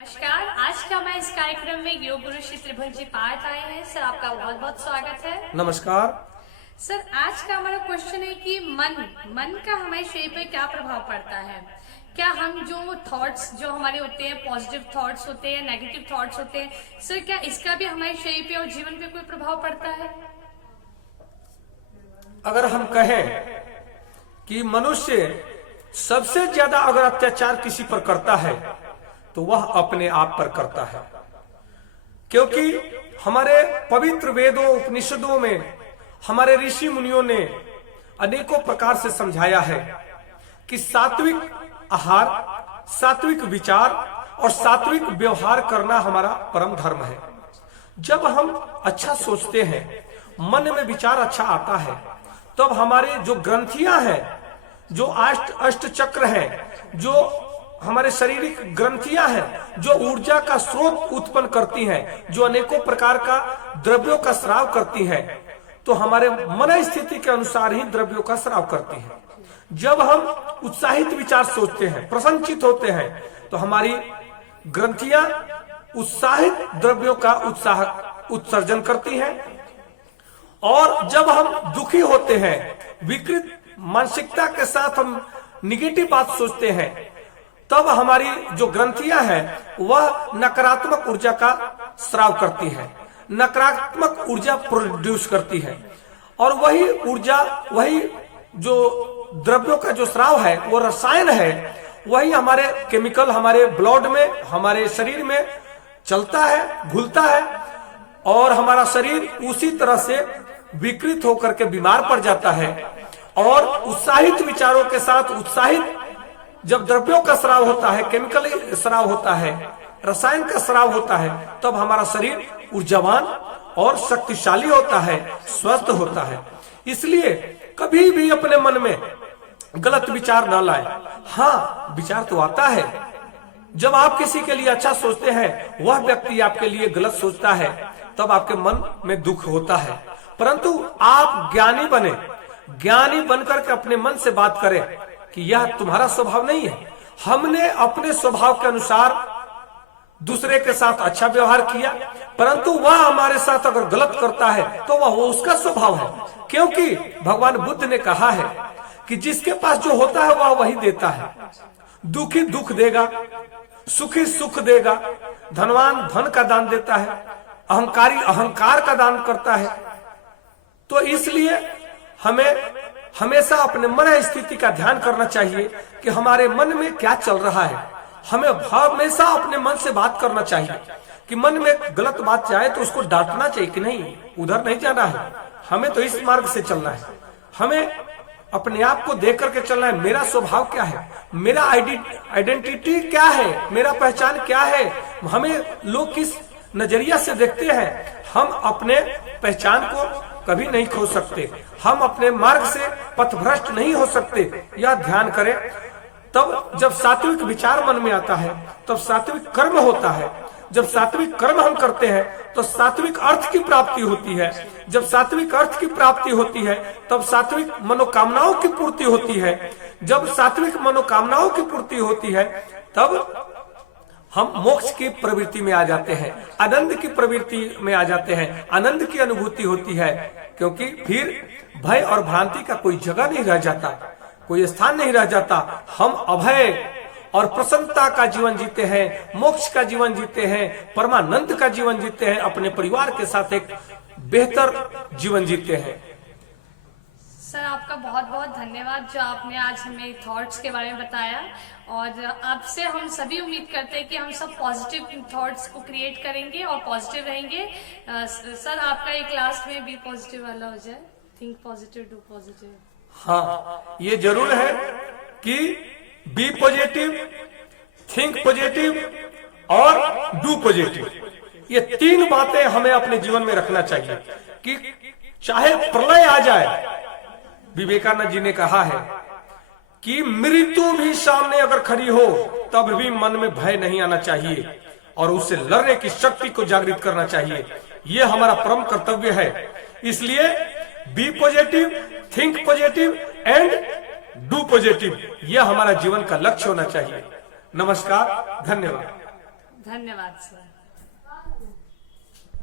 नमस्कार। आज के हमारे इस कार्यक्रम में योग गुरु श्री त्रिभुवन जी पाठ आए हैं। सर, आपका बहुत बहुत स्वागत है। नमस्कार। सर, आज का हमारा क्वेश्चन है कि मन का हमारे शरीर पर क्या प्रभाव पड़ता है। क्या हम जो थॉट्स जो हमारे होते हैं, पॉजिटिव थॉट्स होते हैं, नेगेटिव थॉट्स होते हैं, सर क्या इसका भी हमारे शरीर पे और जीवन पे कोई प्रभाव पड़ता है। अगर हम कहें कि मनुष्य सबसे ज्यादा अगर अत्याचार किसी पर करता है तो वह अपने आप पर करता है, क्योंकि हमारे पवित्र वेदों उपनिषदों में हमारे ऋषि मुनियों ने अनेकों प्रकार से समझाया है कि सात्विक आहार, सात्विक विचार और सात्विक व्यवहार करना हमारा परम धर्म है। जब हम अच्छा सोचते हैं, मन में विचार अच्छा आता है, तब हमारे जो ग्रंथियां हैं, जो अष्ट चक्र हैं, जो हमारे शारीरिक ग्रंथियां हैं, जो ऊर्जा का स्रोत उत्पन्न करती हैं, जो अनेकों प्रकार का द्रव्यों का स्राव करती हैं, तो हमारे मन स्थिति के अनुसार ही द्रव्यों का स्राव करती हैं। जब हम उत्साहित विचार सोचते हैं, प्रसन्नचित होते हैं, तो हमारी ग्रंथियां उत्साहित द्रव्यों का उत्सर्जन करती हैं। और जब हम दुखी होते हैं, विकृत मानसिकता के साथ हम निगेटिव बात सोचते हैं, तब हमारी जो ग्रंथियां हैं वह नकारात्मक ऊर्जा का स्राव करती है, नकारात्मक ऊर्जा प्रोड्यूस करती है। और वही ऊर्जा, वही जो द्रव्यों का जो स्राव है, वो रसायन है, वही हमारे केमिकल हमारे ब्लड में, हमारे शरीर में चलता है, घुलता है, और हमारा शरीर उसी तरह से विकृत होकर के बीमार पड़ जाता है। और उत्साहित विचारों के साथ उत्साहित जब द्रव्यों का स्राव होता है, केमिकल स्राव होता है, रसायन का स्राव होता है, तब हमारा शरीर ऊर्जावान और शक्तिशाली होता है, स्वस्थ होता है। इसलिए कभी भी अपने मन में गलत विचार न लाए। हाँ, विचार तो आता है। जब आप किसी के लिए अच्छा सोचते हैं, वह व्यक्ति आपके लिए गलत सोचता है, तब आपके मन में दुख होता है। परंतु आप ज्ञानी बने, ज्ञानी बनकर के अपने मन से बात करें कि यह तुम्हारा स्वभाव नहीं है। हमने अपने स्वभाव के अनुसार दूसरे के साथ अच्छा व्यवहार किया, परंतु वह हमारे साथ अगर गलत करता है तो वह उसका स्वभाव है। क्योंकि भगवान बुद्ध ने कहा है कि जिसके पास जो होता है वह वही देता है। दुखी दुख देगा, सुखी सुख देगा, धनवान धन का दान देता है, अहंकारी अहंकार का दान करता है। तो इसलिए हमें हमेशा अपने मन स्थिति का ध्यान करना चाहिए कि हमारे मन में क्या चल रहा है। हमें हमेशा अपने मन से बात करना चाहिए कि मन में गलत बात जाए तो उसको डांटना चाहिए कि नहीं, उधर नहीं जाना है, हमें तो इस मार्ग से चलना है। हमें अपने आप को देख करके चलना है, मेरा स्वभाव क्या है, मेरा आइडेंटिटी क्या है, मेरा पहचान क्या है, हमें लोग किस नजरिया से देखते हैं। हम अपने पहचान को कभी नहीं खो सकते, हम अपने मार्ग से पथभ्रष्ट नहीं हो सकते, यह ध्यान करें। तब जब सात्विक विचार मन में आता है, तब सात्विक कर्म होता है। जब सात्विक कर्म हम करते हैं तो सात्विक अर्थ की प्राप्ति होती है। जब सात्विक अर्थ की प्राप्ति होती है, तब सात्विक मनोकामनाओं की पूर्ति होती है। जब सात्विक मनोकामनाओं की पूर्ति होती है, तब हम मोक्ष की प्रवृत्ति में आ जाते हैं, आनंद की प्रवृत्ति में आ जाते हैं, आनंद की अनुभूति होती है। क्योंकि फिर भय और भ्रांति का कोई जगह नहीं रह जाता, कोई स्थान नहीं रह जाता। हम अभय और प्रसन्नता का जीवन जीते हैं, मोक्ष का जीवन जीते हैं, परमानंद का जीवन जीते हैं, अपने परिवार के साथ एक बेहतर जीवन जीते हैं। सर, आपका बहुत बहुत धन्यवाद जो आपने आज हमें थॉट्स के बारे में बताया। और आपसे हम सभी उम्मीद करते हैं कि हम सब पॉजिटिव थॉट्स को क्रिएट करेंगे और पॉजिटिव रहेंगे। सर, आपका एक लास्ट में बी पॉजिटिव वाला हो जाए, थिंक पॉजिटिव डू पॉजिटिव। हाँ, ये जरूर है कि बी पॉजिटिव, थिंक पॉजिटिव और डू पॉजिटिव, ये तीन बातें हमें अपने जीवन में रखना चाहिए। कि चाहे प्रलय आ जाए, विवेकानंद जी ने कहा है कि मृत्यु भी सामने अगर खड़ी हो, तब भी मन में भय नहीं आना चाहिए और उससे लड़ने की शक्ति को जागृत करना चाहिए। यह हमारा परम कर्तव्य है। इसलिए be positive, think positive and do positive, यह हमारा जीवन का लक्ष्य होना चाहिए। नमस्कार, धन्यवाद। धन्यवाद सर।